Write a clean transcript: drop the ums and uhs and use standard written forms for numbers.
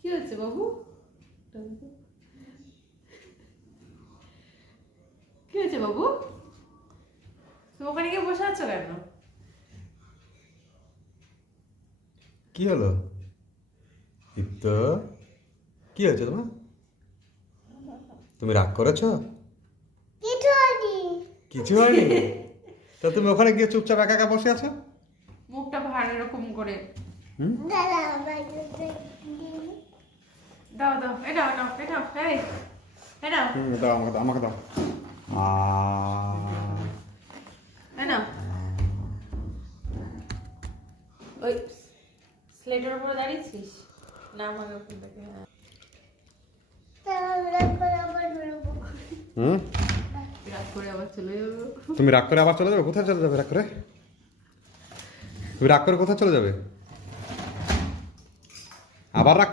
কি হচ্ছে বাবু? কি হয়েছে বাবু? তুমি ওখানে গিয়ে বসে আছো কেন? কি হলো দীপ্ত? কি হয়েছে তোমার? তুমি রাগ করেছো? কিছু হয়নি। তা তুমি ওখানে গিয়ে চুপচাপ একা একা বসে আছো? মুখটা ভার এরকম করে। দাও দাও, এটা নাও, এটা এই এটা দাও আমাকে দাও, আমাকে দাও। না ওই স্লেটের উপরে দাঁড়িয়েছিস না? আমাকে ওখান থেকে রাগ করে আবার চলে যাবো। তুমি রাগ করে আবার চলে যাবে? কোথায় চলে যাবে রাগ করে? তুমি রাগ করে কোথায় চলে যাবে? আবার রাগ